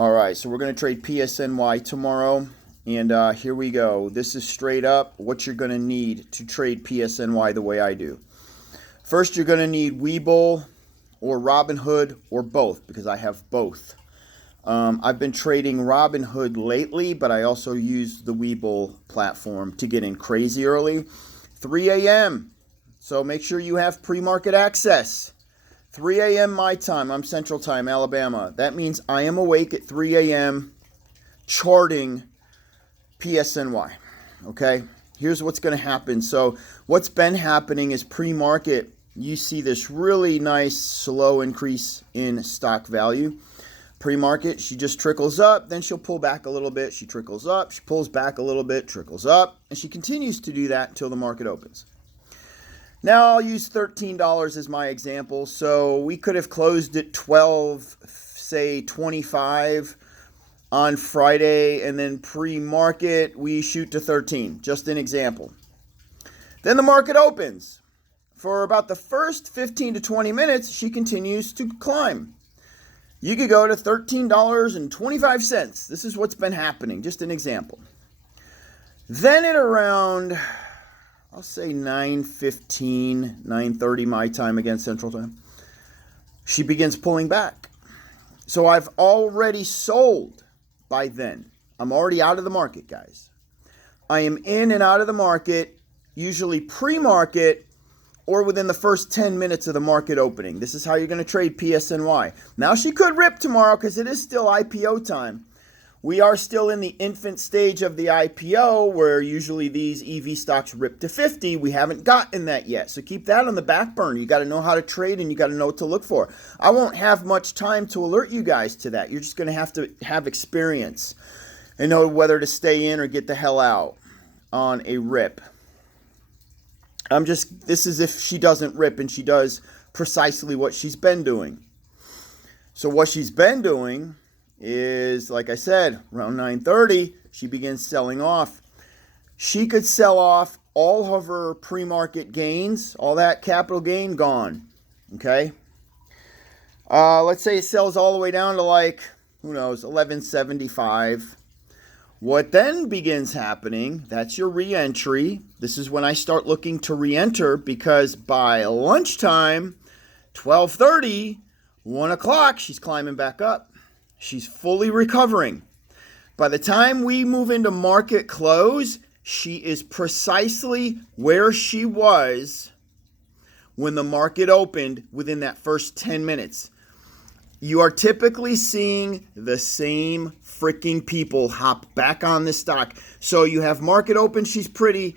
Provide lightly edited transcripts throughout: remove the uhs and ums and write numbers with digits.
All right, so we're going to trade PSNY tomorrow, and here we go. This is straight up what you're going to need to trade PSNY the way I do. First, you're going to need Webull or Robinhood or both, because I have both. I've been trading Robinhood lately, but I also use the Webull platform to get in crazy early. 3 a.m., so make sure you have pre-market access. 3 a.m. my time. I'm Central Time, Alabama. That means I am awake at 3 a.m. charting PSNY. Okay? Here's what's going to happen. So what's been happening is pre-market, you see this really nice slow increase in stock value. Pre-market, she just trickles up, then she'll pull back a little bit. She trickles up, she pulls back a little bit, trickles up, and she continues to do that until the market opens. Now I'll use $13 as my example. So we could have closed at 12, say 25 on Friday, and then pre-market we shoot to 13, just an example. Then the market opens. For about the first 15 to 20 minutes, she continues to climb. You could go to $13.25. This is what's been happening, just an example. Then at around, I'll say 9:15, 9:30 my time, again Central Time, she begins pulling back. So I've already sold by then. I'm already out of the market, guys. I am in and out of the market, usually pre-market or within the first 10 minutes of the market opening. This is how you're going to trade PSNY. Now she could rip tomorrow because it is still IPO time. We are still in the infant stage of the IPO where usually these EV stocks rip to 50. We haven't gotten that yet. So keep that on the back burner. You got to know how to trade and you got to know what to look for. I won't have much time to alert you guys to that. You're just going to have experience and know whether to stay in or get the hell out on a rip. This is if she doesn't rip and she does precisely what she's been doing. So what she's been doing is, like I said, around 9:30, she begins selling off. She could sell off all of her pre-market gains, all that capital gain gone, okay? Let's say it sells all the way down to like, who knows, 1175. What then begins happening, that's your re-entry. This is when I start looking to re-enter because by lunchtime, 12:30, 1 o'clock, she's climbing back up. She's fully recovering. By the time we move into market close, she is precisely where she was when the market opened within that first 10 minutes. You are typically seeing the same freaking people hop back on this stock. So you have market open, she's pretty,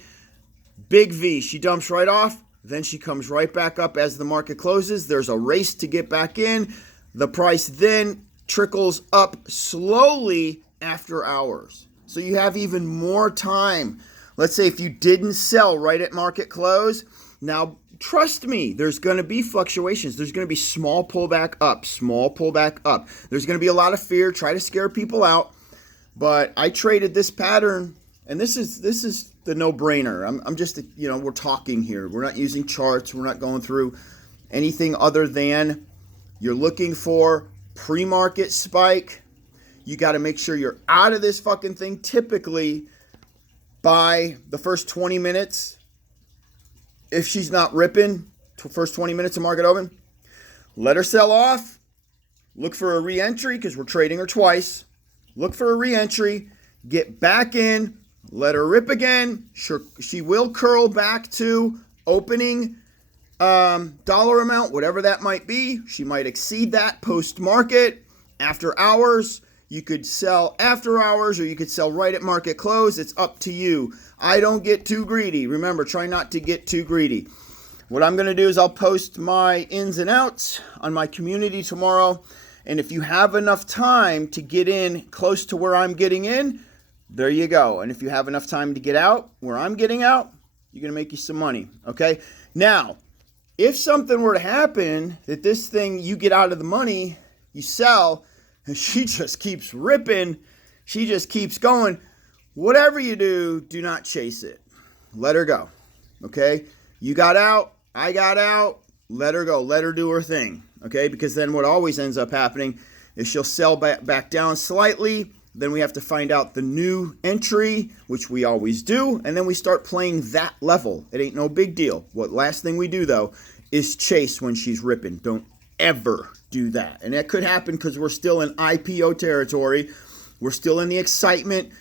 big V, she dumps right off, then she comes right back up as the market closes. There's a race to get back in. The price then trickles up slowly after hours. So you have even more time. Let's say if you didn't sell right at market close, now trust me, there's going to be fluctuations. There's going to be small pullback up, small pullback up. There's going to be a lot of fear, try to scare people out. But I traded this pattern, and this is the no-brainer. I'm just, we're talking here. We're not using charts. We're not going through anything other than you're looking for pre-market spike. You got to make sure you're out of this fucking thing typically by the first 20 minutes. If she's not ripping, first 20 minutes of market open, let her sell off. Look for a re-entry because we're trading her twice. Look for a re-entry. Get back in. Let her rip again. She will curl back to opening dollar amount, whatever that might be. She might exceed that post-market. After hours, you could sell after hours or you could sell right at market close. It's up to you. I don't get too greedy. Remember, try not to get too greedy. What I'm going to do is I'll post my ins and outs on my community tomorrow. And if you have enough time to get in close to where I'm getting in, there you go. And if you have enough time to get out where I'm getting out, you're going to make you some money. Okay? Now, if something were to happen that this thing, you get out of the money, you sell, and she just keeps ripping, she just keeps going, whatever you do, do not chase it. Let her go. Okay? You got out, I got out, let her go. Let her do her thing. Okay? Because then what always ends up happening If she'll sell back down slightly, then we have to find out the new entry, which we always do, and then we start playing that level. It ain't no big deal. What last thing we do, though, is chase when she's ripping. Don't ever do that. And that could happen because we're still in IPO territory. We're still in the excitement.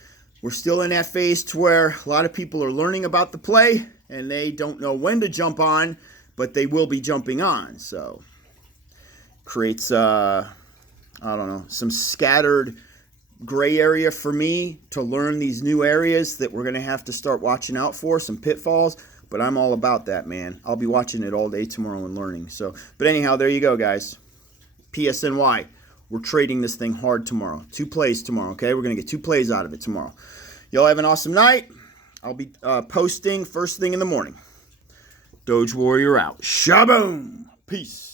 We're still in that phase to where a lot of people are learning about the play, and they don't know when to jump on, but they will be jumping on. So creates, I don't know, some scattered gray area for me to learn these new areas that we're going to have to start watching out for, some pitfalls. But I'm all about that, man. I'll be watching it all day tomorrow and learning. So, but anyhow, there you go, guys. PSNY. We're trading this thing hard tomorrow. 2 plays tomorrow, okay? We're going to get 2 plays out of it tomorrow. Y'all have an awesome night. I'll be posting first thing in the morning. Doge Warrior out. Shaboom. Peace.